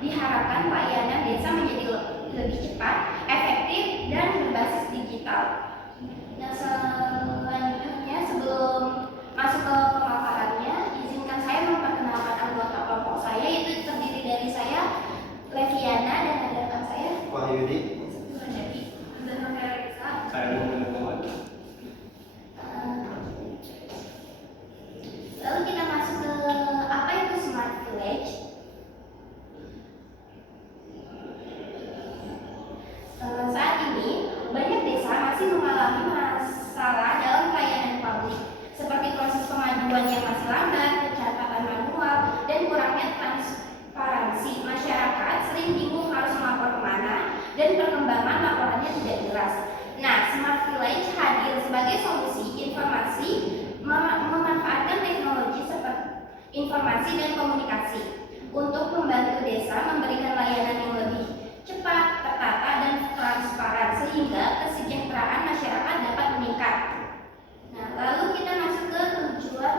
Diharapkan layanan desa menjadi lebih cepat, efektif, dan berbasis digital. Nah, selanjutnya sebelum masuk ke pemaparannya, izinkan saya memperkenalkan anggota kelompok saya, yaitu terdiri dari saya, Leviana, dan ada rekan saya, Wahyudi, saya lalu kita masuk ke apa itu Smart Village. Saat ini banyak desa masih mengalami masalah dalam pelayanan publik, seperti proses pengaduan yang masih lambat, pencatatan manual, dan kurangnya transparansi. Masyarakat sering bingung harus melapor kemana, dan perkembangan laporannya tidak jelas. Nah, Smart Village hadir sebagai solusi informasi memanfaatkan teknologi seperti informasi dan komunikasi untuk membantu desa memberikan layanan yang lebih cepat, tertata, dan transparan sehingga kesejahteraan masyarakat dapat meningkat. Nah, lalu kita masuk ke tujuan.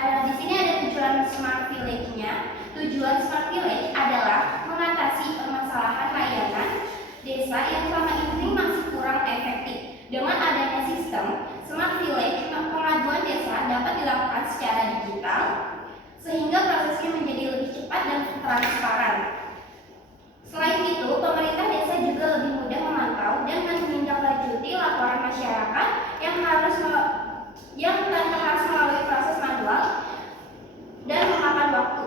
Di sini ada tujuan Smart Village-nya. Tujuan Smart Village adalah mengatasi permasalahan layanan desa yang selama ini masih kurang efektif. Dengan adanya sistem Smart Village, pengaduan desa dapat dilakukan secara digital sehingga prosesnya menjadi lebih cepat dan transparan. Selain itu, pemerintah desa juga lebih mudah memantau dan menindaklanjuti laporan masyarakat yang tanpa harus melalui proses manual dan memakan waktu.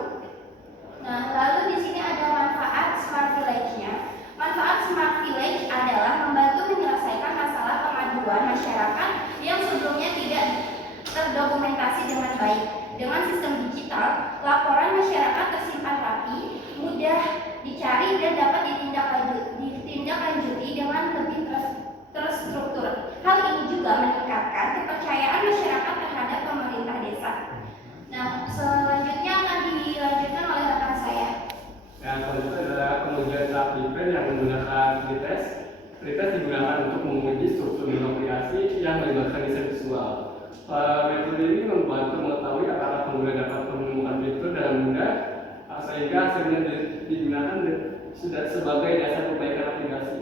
Nah, lalu di sini ada manfaat Smart Village-nya. Manfaat Smart Village adalah membantu menyelesaikan masalah pengaduan masyarakat yang sebelumnya tidak terdokumentasi dengan baik. Dengan sistem digital, laporan masyarakat tersimpan rapi, mudah dicari dan dapat ditindaklanjuti dengan lebih terstruktur. Hal ini juga meningkatkan kepercayaan masyarakat terhadap pemerintah desa. Nah, selanjutnya akan dilanjutkan oleh rekan saya. Yang selanjutnya adalah pengujian tahap event yang menggunakan pretest. Pretest digunakan untuk menguji struktur aplikasi yang melibatkan desain visual. Metode ini membantu mengetahui apakah pengguna dapat menemukan fitur dengan mudah, sehingga hasilnya digunakan sebagai dasar perbaikan aplikasi.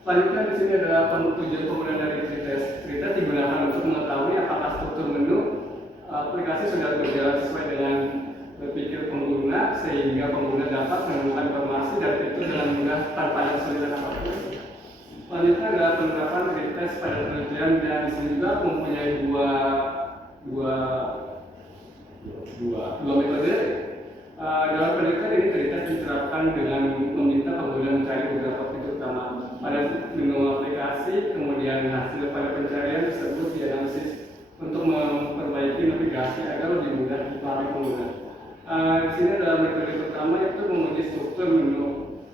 Selanjutnya di sini adalah tujuan penggunaan dari pretest. Pretest digunakan untuk mengetahui apakah struktur menu aplikasi sudah berjalan sesuai dengan berpikir pengguna, sehingga pengguna dapat menemukan informasi dan fitur dengan mudah tanpa ada kesulitan apapun. Selanjutnya adalah penerapan pretest pada penelitian, dan di sini juga mempunyai dua metode. Dalam penelitian ini pretest diterapkan dengan meminta pengguna mencari beberapa fitur utama pada menu aplikasi, kemudian hasil pada pencarian tersebut dianalisis untuk memperbaiki navigasi agar lebih mudah dipahami pengguna. Di sini adalah metode pertama, yaitu menguji struktur menu,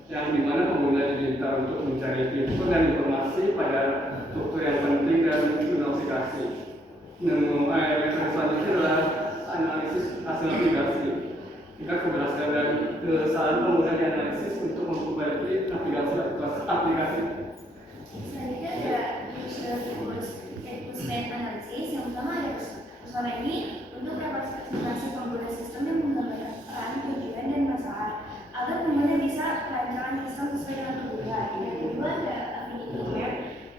yang dimana pengguna diminta untuk mencari fitur dan informasi pada struktur yang penting dan menu aplikasi. Metode selanjutnya adalah analisis hasil navigasi. Tingkat keberhasilan dan kesalahan pengguna dianalisis untuk memperbaiki navigasi aplikasi. Selanjutnya ada user analysis. Yang pertama ada persoalan ini untuk representasi pengguna sistem yang menggambarkan tujuan dan masalah agar pengguna bisa melancarkan sistem sesuai dengan kebutuhan. Yang kedua ada affinity map,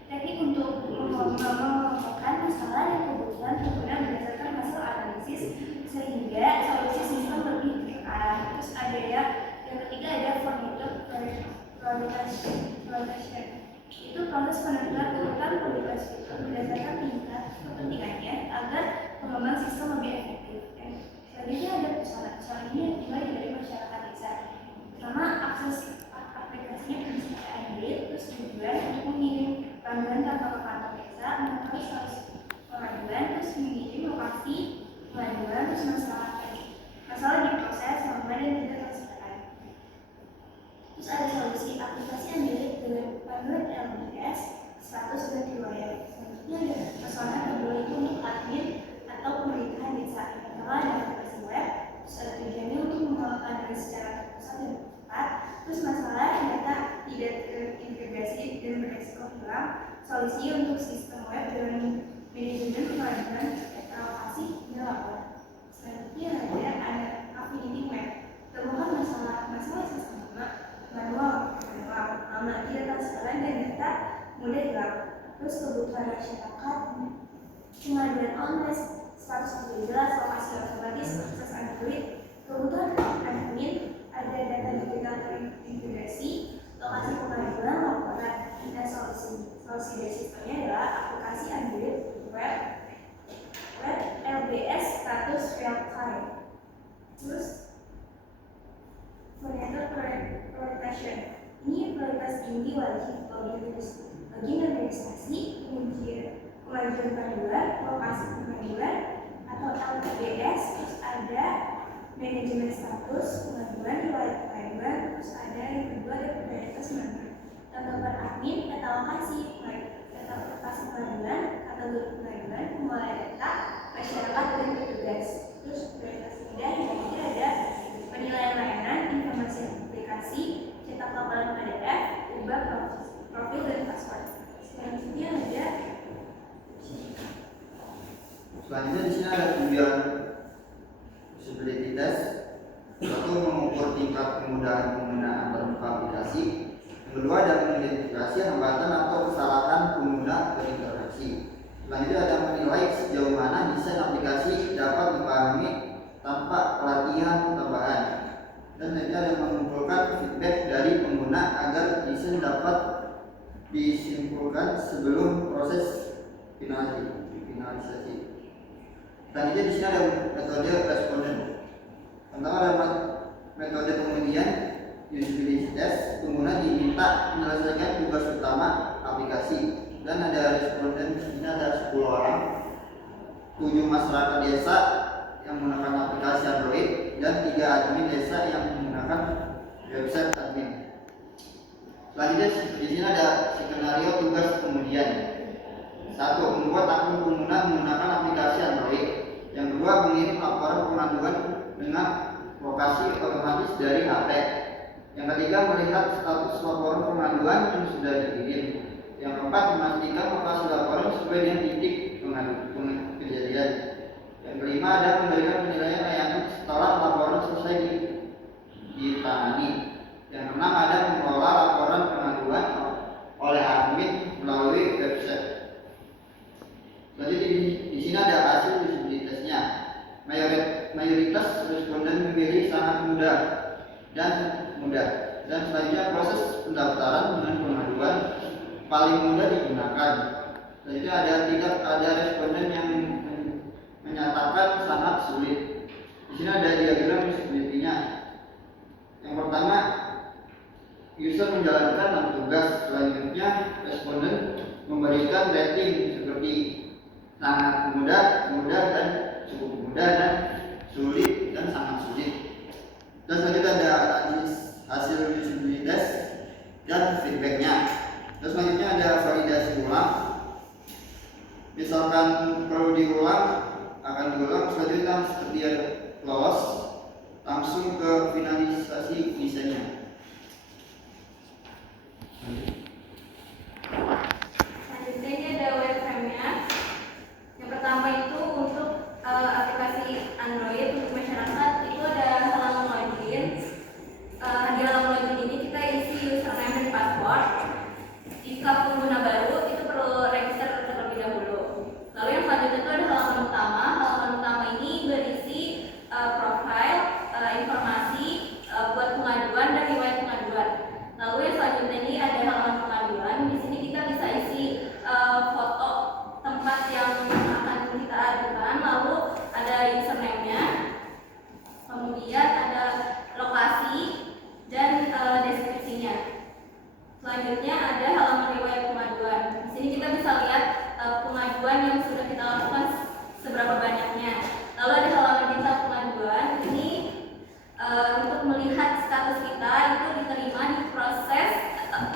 teknik untuk mengelompokkan masalah dan kebutuhan pengguna berdasarkan hasil analisis sehingga solusi sistem lebih terarah. Terus ada yang ketiga ada formatter prioritasi. Itu proses penentuan urutan prioritas fitur berdasarkan tingkat kepentingannya agar pengembang sistem lebih efektif. Selanjutnya ada persoalan ini yang dimulai dari masyarakat desa. Pertama, akses aplikasinya bisa Android, terus tujuan untuk mengirim panduan tanpa ke kantor desa, mengetahui status pengaduan, terus mengirim lokasi pengaduan, terus masalah diproses, sama dan tidak terselesaikan. Terus ada solusi aplikasi Android dengan panduan LMS, status dan riwayat. Selanjutnya ada persoalan kedua itu untuk admin atau pemerintahan desa. Pertama ada aplikasi web, terus ada tujuannya untuk melakukan secara terpusat dan cepat. Terus masalah data tidak terintegrasi dan beresiko hilang. Solusi untuk sistem web dengan manajemen pengaduan, alokasi dan laporan. Selanjutnya jelas, lokasi otomatis, akses Android, kebutuhan admin, ada data digital terintegrasi, lokasi pengajuan, laporan, dan solusi. Solusi dari sistemnya adalah aplikasi Android, web LBS, status real time. Terus monitor prioritasnya. Ini prioritas tinggi wajib bagi administrasi, pengajuan panduan, lokasi pengajuan atau LBS, terus ada manajemen status, pengajuan, riwayat pengajuan, terus ada yang kedua ada prioritas mana. Tanggapan admin, data lokasi pengajuan, kategori pengajuan, pengolahan data, masyarakat dan petugas. Terus prioritas tiga yang ketiga ada penilaian layanan, informasi aplikasi, cetak laporan PDF, ubah profil dan password. Selanjutnya ada di sini ada tujuan usability test. Satu, mengukur tingkat kemudahan penggunaan bermuka aplikasi. Yang kedua ada mengidentifikasi hambatan atau kesalahan pengguna berinteraksi. Selanjutnya ada menilai sejauh mana desain aplikasi dapat dipahami tanpa pelatihan tambahan. Dan selanjutnya ada mengumpulkan feedback dari pengguna agar desain dapat disimpulkan sebelum proses finalisasi. Selanjutnya di sini ada metode responden. Pertama ada metode pengujian usability test. Pengguna diminta menyelesaikan tugas utama aplikasi, dan ada responden di sini ada 10 orang, 7 masyarakat desa yang menggunakan aplikasi Android dan 3 admin desa yang menggunakan website admin. Selanjutnya di sini ada skenario tugas pengujian. 1. Membuat akun pengguna menggunakan aplikasi Android. Yang kedua, mengirim laporan pengaduan dengan lokasi otomatis dari HP. Yang ketiga, melihat status laporan pengaduan yang sudah dikirim. Yang keempat, memastikan lokasi laporan sesuai dengan titik kejadian. Yang kelima, ada memberikan penilaian layanan setelah laporan selesai ditangani. Yang keenam, ada mengelola laporan pengaduan oleh admin melalui website. Selanjutnya di sini ada hasil usabilitasnya. Mayoritas responden memilih sangat mudah. Dan selanjutnya proses pendaftaran dengan pengaduan paling mudah digunakan. Selanjutnya tidak ada responden yang menyatakan sangat sulit. Di sini ada diagram usability-nya. Yang pertama, user menjalankan 6 tugas. Selanjutnya responden memberikan rating seperti sangat mudah, dan cukup mudah, dan sulit, dan sangat sulit. Dan selanjutnya ada analisis hasil usability test dan feedbacknya. Terus selanjutnya ada validasi ulang. Misalkan perlu diulang, akan diulang. Selanjutnya seperti ada lolos, langsung ke finalisasi desainnya. Selanjutnya ini ada webcamnya. Yang pertama itu untuk aplikasi Android untuk masyarakat itu ada halaman login. Di halaman login ini kita isi username dan password. Jika pengguna baru itu perlu register terlebih dahulu. Lalu yang selanjutnya itu ada halaman utama. Halaman utama ini berisi profil, informasi buat pengaduan dan riwayat pengaduan. Lalu yang selanjutnya ini ada halaman pengaduan. Di sini kita bisa isi foto tempat yang akan kita adukan. Lalu ada username-nya, kemudian ada lokasi dan deskripsinya. Selanjutnya ada halaman riwayat pengaduan. Di sini kita bisa lihat pengaduan yang sudah kita lakukan seberapa banyaknya. Lalu ada halaman detail pengaduan. Ini untuk melihat status kita itu diterima, diproses,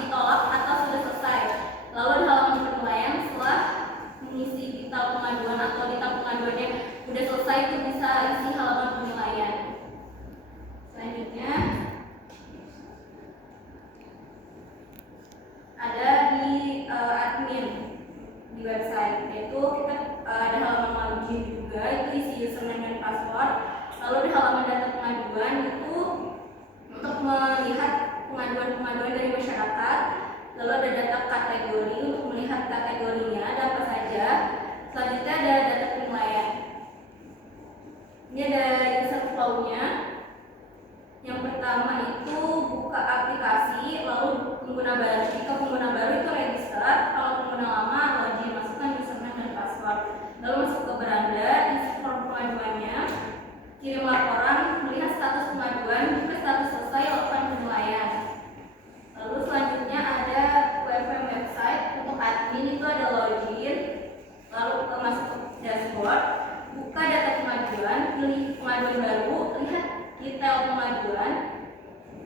ditolak atau sudah selesai. Lalu ada halaman penilaian setelah mengisi detail pengaduan atau detail pengaduannya sudah selesai, itu bisa isi halaman penilaian. Selanjutnya ada di admin di website, yaitu kita ada halaman login juga, itu isi username dan password. Lalu di halaman data pengaduan itu untuk melihat pengaduan-pengaduan dari masyarakat. Lalu ada data kategori untuk melihat kategorinya ada apa saja. Selanjutnya ada data penilaian. dashboard, buka data pengaduan, pilih pengaduan baru, lihat detail pengaduan,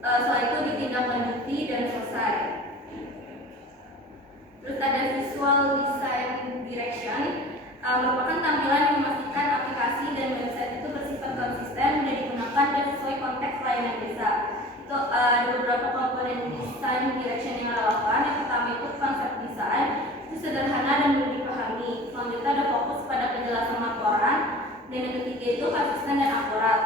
setelah itu ditindaklanjuti dan selesai. Terus ada visual design direction, merupakan tampilan yang memastikan aplikasi dan website itu bersifat konsisten dan digunakan dan sesuai konteks layanan desa. Itu ada beberapa komponen design direction yang relevan. Yang pertama itu konsep desain, itu sederhana dan mudah dipahami. Selanjutnya ada fokus pada penjelasan laporan, dan yang ketiga itu konsisten dan akurat.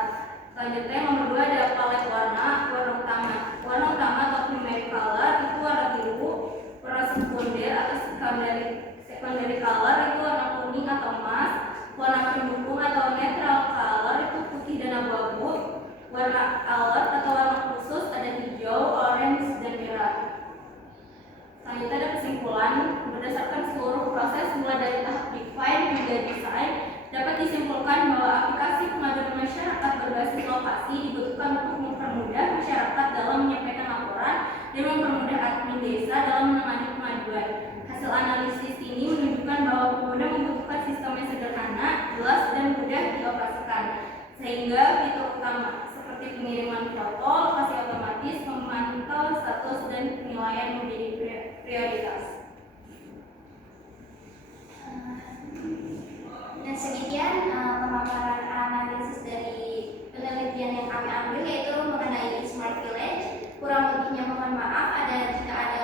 Selanjutnya yang nomor 2 ada palet warna utama. Warna utama atau primary color itu warna biru, warna sekunder atau secondary color itu warna kuning atau emas, warna pendukung atau neutral color itu putih dan abu-abu, warna alert atau warna khusus ada hijau, orange, dan merah. Selanjutnya ada kesimpulan, berdasarkan seluruh proses mulai dari tahap define hingga design, dapat disimpulkan bahwa aplikasi pengaduan masyarakat berbasis lokasi dibutuhkan untuk mempermudah masyarakat dalam menyampaikan laporan dan mempermudah admin desa dalam menangani pengaduan. Hasil analisis ini menunjukkan bahwa pengguna membutuhkan sistem yang sederhana, jelas, dan mudah dioperasikan, sehingga fitur utama seperti pengiriman foto, lokasi otomatis, memantau status, dan penilaian menjadi prioritas. Dan sedemikian pemaparan analisis dari penelitian yang kami ambil, yaitu mengenai Smart Village. Kurang lebihnya mohon maaf jika ada